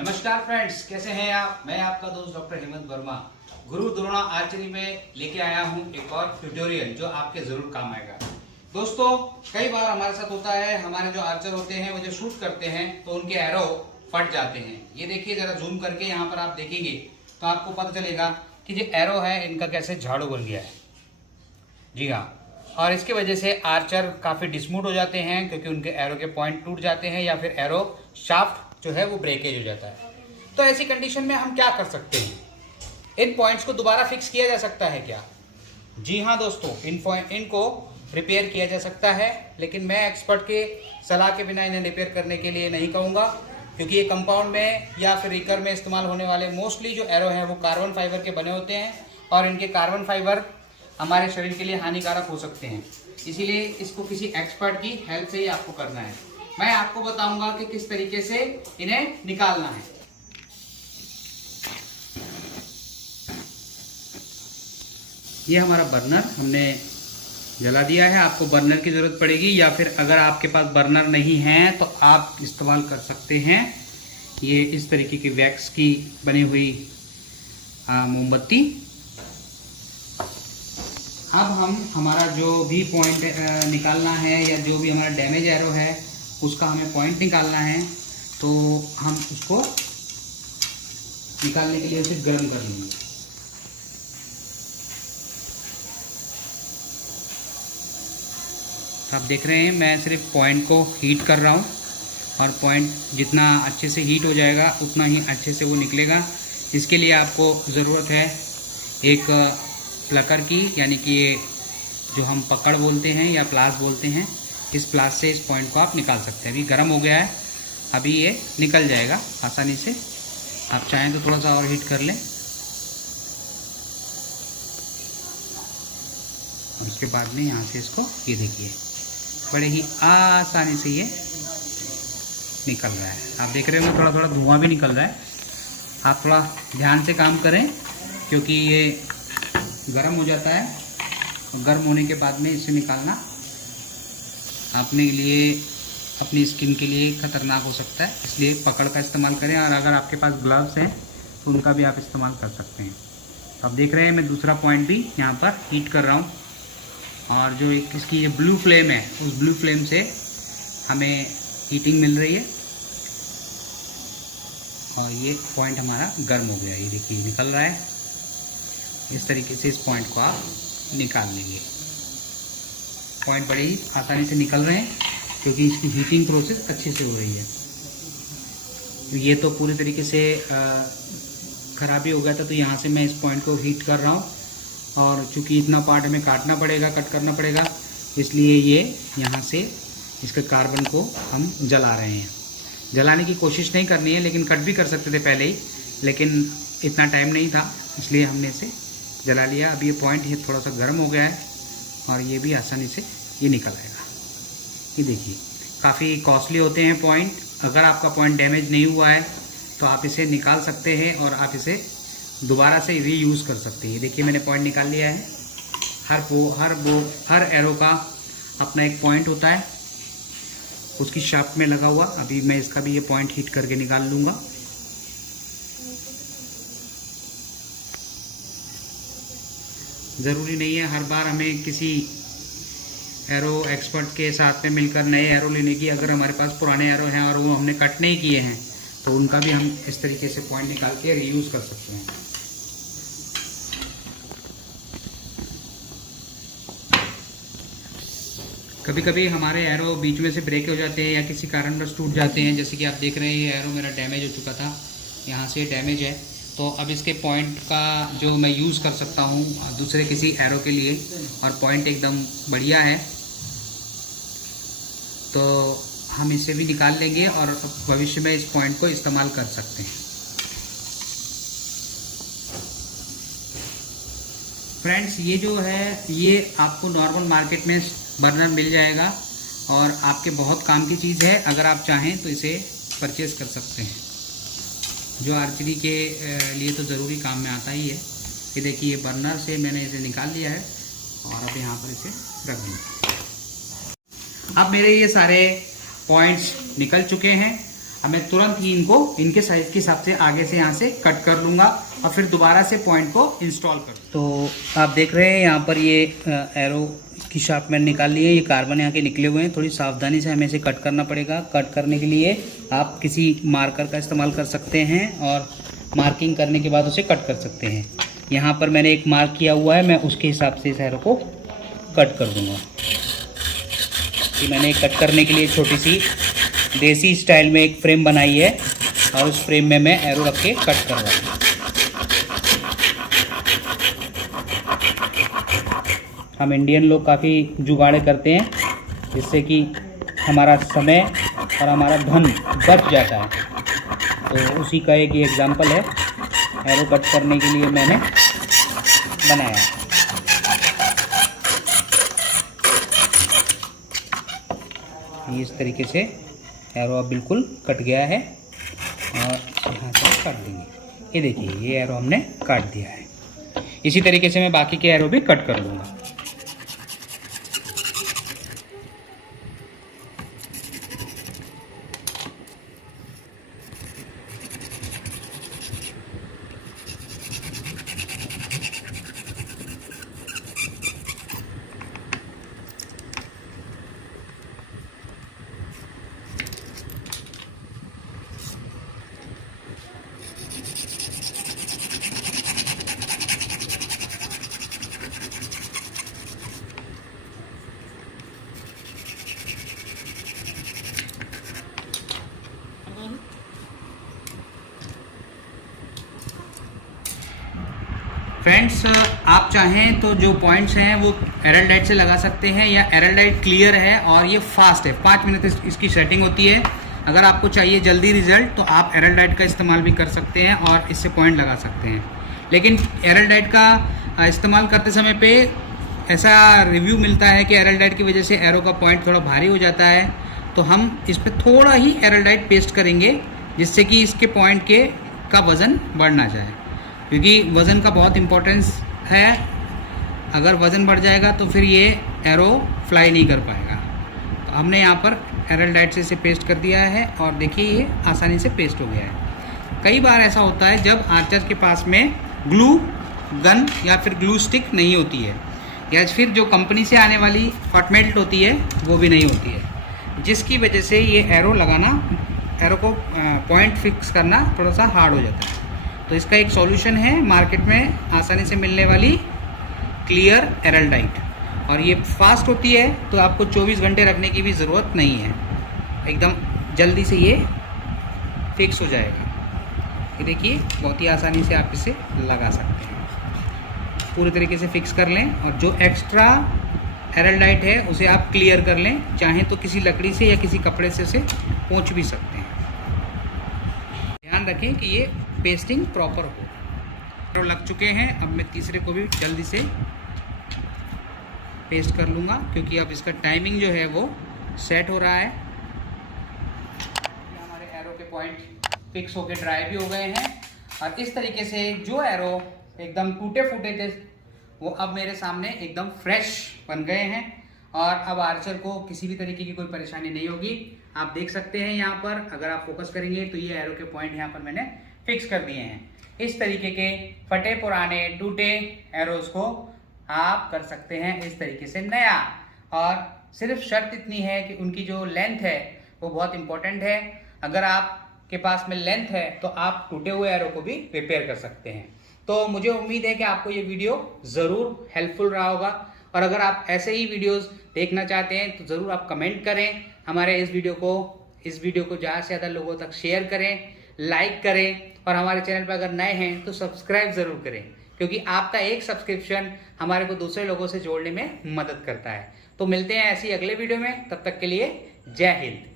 नमस्कार फ्रेंड्स, कैसे हैं आप। मैं आपका दोस्त डॉक्टर हेमंत वर्मा गुरु द्रोणा आर्चरी में लेके आया हूं एक और ट्यूटोरियल जो आपके जरूर काम आएगा। दोस्तों, कई बार हमारे साथ होता है, हमारे जो आर्चर होते हैं वो जो शूट करते हैं तो उनके एरो फट जाते हैं। ये देखिए, जरा जूम करके यहाँ पर आप देखेंगे तो आपको पता चलेगा कि जो एरो है इनका कैसे झाड़ू बन गया है। जी हाँ, और इसकी वजह से आर्चर काफ़ी डिसमूड हो जाते हैं क्योंकि उनके एरो के पॉइंट टूट जाते हैं या फिर एरो शाफ्ट जो है वो ब्रेकेज हो जाता है। तो ऐसी कंडीशन में हम क्या कर सकते हैं? इन पॉइंट्स को दोबारा फिक्स किया जा सकता है क्या? जी हाँ दोस्तों, इनको रिपेयर किया जा सकता है, लेकिन मैं एक्सपर्ट के सलाह के बिना इन्हें रिपेयर करने के लिए नहीं कहूँगा, क्योंकि ये कंपाउंड में या फिर रिकर में इस्तेमाल होने वाले मोस्टली जो एरो हैं वो कार्बन फाइबर के बने होते हैं और इनके कार्बन फाइबर हमारे शरीर के लिए हानिकारक हो सकते हैं। इसीलिए इसको किसी एक्सपर्ट की हेल्प से ही आपको करना है। मैं आपको बताऊंगा कि किस तरीके से इन्हें निकालना है। ये हमारा बर्नर हमने जला दिया है। आपको बर्नर की ज़रूरत पड़ेगी, या फिर अगर आपके पास बर्नर नहीं है तो आप इस्तेमाल कर सकते हैं ये इस तरीके की वैक्स की बनी हुई मोमबत्ती। अब हम हमारा जो भी पॉइंट निकालना है या जो भी हमारा डैमेज एरो है उसका हमें पॉइंट निकालना है, तो हम उसको निकालने के लिए उसे गर्म कर लेंगे। आप देख रहे हैं मैं सिर्फ पॉइंट को हीट कर रहा हूँ, और पॉइंट जितना अच्छे से हीट हो जाएगा उतना ही अच्छे से वो निकलेगा। इसके लिए आपको ज़रूरत है एक प्लकर की, यानी कि ये जो हम पकड़ बोलते हैं या प्लास बोलते हैं, इस प्लास से इस पॉइंट को आप निकाल सकते हैं। अभी गर्म हो गया है, अभी ये निकल जाएगा आसानी से। आप चाहें तो थोड़ा सा और हीट कर लें, और उसके बाद में यहाँ से इसको ये देखिए बड़े ही आसानी से ये निकल रहा है। आप देख रहे हो थोड़ा थोड़ा धुआं भी निकल रहा है। आप थोड़ा ध्यान से काम करें क्योंकि ये गर्म हो जाता है, और गर्म होने के बाद में इसे निकालना अपने लिए, अपनी स्किन के लिए खतरनाक हो सकता है। इसलिए पकड़ का इस्तेमाल करें, और अगर आपके पास ग्लव्स हैं तो उनका भी आप इस्तेमाल कर सकते हैं। अब देख रहे हैं मैं दूसरा पॉइंट भी यहाँ पर हीट कर रहा हूँ, और जो एक इसकी ये ब्लू फ्लेम है उस ब्लू फ्लेम से हमें हीटिंग मिल रही है, और ये पॉइंट हमारा गर्म हो गया। ये देखिए निकल रहा है। इस तरीके से इस पॉइंट को आप निकाल लेंगे। पॉइंट बड़े ही आसानी से निकल रहे हैं क्योंकि इसकी हीटिंग प्रोसेस अच्छे से हो रही है। ये तो पूरी तरीके से खराबी हो गया था, तो यहाँ से मैं इस पॉइंट को हीट कर रहा हूँ, और चूँकि इतना पार्ट हमें काटना पड़ेगा, कट करना पड़ेगा, इसलिए ये यहाँ से इसके कार्बन को हम जला रहे हैं। जलाने की कोशिश नहीं करनी है, लेकिन कट भी कर सकते थे पहले ही, लेकिन इतना टाइम नहीं था इसलिए हमने इसे जला लिया। अब ये पॉइंट ये थोड़ा सा गर्म हो गया है, और ये भी आसानी से ये निकल आएगा। ये देखिए काफ़ी कॉस्टली होते हैं पॉइंट। अगर आपका पॉइंट डैमेज नहीं हुआ है तो आप इसे निकाल सकते हैं, और आप इसे दोबारा से रीयूज़ कर सकते हैं। देखिए मैंने पॉइंट निकाल लिया है। हर एरो का अपना एक पॉइंट होता है उसकी शाफ्ट में लगा हुआ। अभी मैं इसका भी ये पॉइंट हीट करके निकाल लूँगा। ज़रूरी नहीं है हर बार हमें किसी एरो एक्सपर्ट के साथ में मिलकर नए एरो लेने की। अगर हमारे पास पुराने एरो हैं और वो हमने कट नहीं किए हैं तो उनका भी हम इस तरीके से पॉइंट निकाल के रीयूज़ कर सकते हैं। कभी कभी हमारे एरो बीच में से ब्रेक हो जाते हैं या किसी कारणवश टूट जाते हैं। जैसे कि आप देख रहे हैं ये एरो मेरा डैमेज हो चुका था, यहाँ से डैमेज है, तो अब इसके पॉइंट का जो मैं यूज़ कर सकता हूँ दूसरे किसी एरो के लिए, और पॉइंट एकदम बढ़िया है, तो हम इसे भी निकाल लेंगे और भविष्य में इस पॉइंट को इस्तेमाल कर सकते हैं। फ्रेंड्स, ये जो है ये आपको नॉर्मल मार्केट में बर्नर मिल जाएगा, और आपके बहुत काम की चीज़ है। अगर आप चाहें तो इसे परचेज़ कर सकते हैं, जो आर्चरी के लिए तो ज़रूरी काम में आता ही है। ये देखिए बर्नर से मैंने इसे निकाल लिया है, और अब यहाँ पर इसे रख दूँ। अब मेरे ये सारे पॉइंट्स निकल चुके हैं। अब मैं तुरंत ही इनको इनके साइज के हिसाब से आगे से यहाँ से कट कर लूँगा और फिर दोबारा से पॉइंट को इंस्टॉल कर। तो आप देख रहे हैं यहाँ पर ये एरो की शार्प मैंने निकाल ली है। ये कार्बन यहाँ के निकले हुए हैं, थोड़ी सावधानी से हमें इसे कट करना पड़ेगा। कट करने के लिए आप किसी मार्कर का इस्तेमाल कर सकते हैं और मार्किंग करने के बाद उसे कट कर सकते हैं। यहाँ पर मैंने एक मार्क किया हुआ है, मैं उसके हिसाब से इस एरो को कट कर दूँगा। कि मैंने कट करने के लिए छोटी सी देसी स्टाइल में एक फ्रेम बनाई है और उस फ्रेम में मैं एरो रख के कट कर रहा हूँ। हम इंडियन लोग काफ़ी जुगाड़े करते हैं जिससे कि हमारा समय और हमारा धन बच जाता है। तो उसी का एक एग्जांपल है, एरो कट करने के लिए मैंने बनाया। इस तरीके से एरो अब बिल्कुल कट गया है और यहाँ से काट देंगे। ये देखिए, ये एरो हमने काट दिया है। इसी तरीके से मैं बाकी के एरो भी कट कर लूँगा। फ्रेंड्स, आप चाहें तो जो पॉइंट्स हैं वो एरलडाइट से लगा सकते हैं, या एरलडाइट क्लियर है और ये फास्ट है, 5 मिनट इसकी सेटिंग होती है। अगर आपको चाहिए जल्दी रिजल्ट तो आप एरलडाइट का इस्तेमाल भी कर सकते हैं और इससे पॉइंट लगा सकते हैं। लेकिन एरलडाइट का इस्तेमाल करते समय पे ऐसा रिव्यू मिलता है कि एरलडाइट की वजह से एरो का पॉइंट थोड़ा भारी हो जाता है। तो हम इस पर थोड़ा ही एरलडाइट पेस्ट करेंगे जिससे कि इसके पॉइंट का वज़न बढ़ ना जाए, क्योंकि वज़न का बहुत इम्पोर्टेंस है। अगर वज़न बढ़ जाएगा तो फिर ये एरो फ्लाई नहीं कर पाएगा। तो हमने यहाँ पर एरलडाइट से इसे पेस्ट कर दिया है और देखिए ये आसानी से पेस्ट हो गया है। कई बार ऐसा होता है जब आर्चर के पास में ग्लू गन या फिर ग्लू स्टिक नहीं होती है, या फिर जो कंपनी से आने वाली हॉट मेल्ट होती है वो भी नहीं होती है, जिसकी वजह से ये एरो को पॉइंट फिक्स करना थोड़ा सा हार्ड हो जाता है। तो इसका एक सॉल्यूशन है मार्केट में आसानी से मिलने वाली क्लियर एरलडाइट, और ये फास्ट होती है तो आपको 24 घंटे रखने की भी ज़रूरत नहीं है, एकदम जल्दी से ये फिक्स हो जाएगा। ये देखिए बहुत ही आसानी से आप इसे लगा सकते हैं। पूरी तरीके से फिक्स कर लें और जो एक्स्ट्रा एरलडाइट है उसे आप क्लियर कर लें, चाहें तो किसी लकड़ी से या किसी कपड़े से उसे पोंछ भी सकते हैं। ध्यान रखें कि ये पेस्टिंग प्रॉपर हो। लग चुके हैं, अब मैं तीसरे को भी जल्दी से पेस्ट कर लूँगा क्योंकि अब इसका टाइमिंग जो है वो सेट हो रहा है। हमारे एरो के पॉइंट फिक्स होके ड्राई भी हो गए हैं और इस तरीके से जो एरो एकदम टूटे फूटे थे वो अब मेरे सामने एकदम फ्रेश बन गए हैं और अब आर्चर को किसी भी तरीके की कोई परेशानी नहीं होगी। आप देख सकते हैं यहाँ पर अगर आप फोकस करेंगे तो ये एरो के पॉइंट यहाँ पर मैंने फिक्स कर दिए हैं। इस तरीके के फटे पुराने टूटे एरोज को आप कर सकते हैं इस तरीके से नया, और सिर्फ शर्त इतनी है कि उनकी जो लेंथ है वो बहुत इंपॉर्टेंट है। अगर आपके पास में लेंथ है तो आप टूटे हुए एरो को भी रिपेयर कर सकते हैं। तो मुझे उम्मीद है कि आपको ये वीडियो ज़रूर हेल्पफुल रहा होगा, और अगर आप ऐसे ही वीडियोस देखना चाहते हैं तो ज़रूर आप कमेंट करें हमारे इस वीडियो को ज़्यादा से ज़्यादा लोगों तक शेयर करें, लाइक करें, और हमारे चैनल पर अगर नए हैं तो सब्सक्राइब ज़रूर करें, क्योंकि आपका एक सब्सक्रिप्शन हमारे को दूसरे लोगों से जोड़ने में मदद करता है। तो मिलते हैं ऐसी अगले वीडियो में, तब तक के लिए जय हिंद।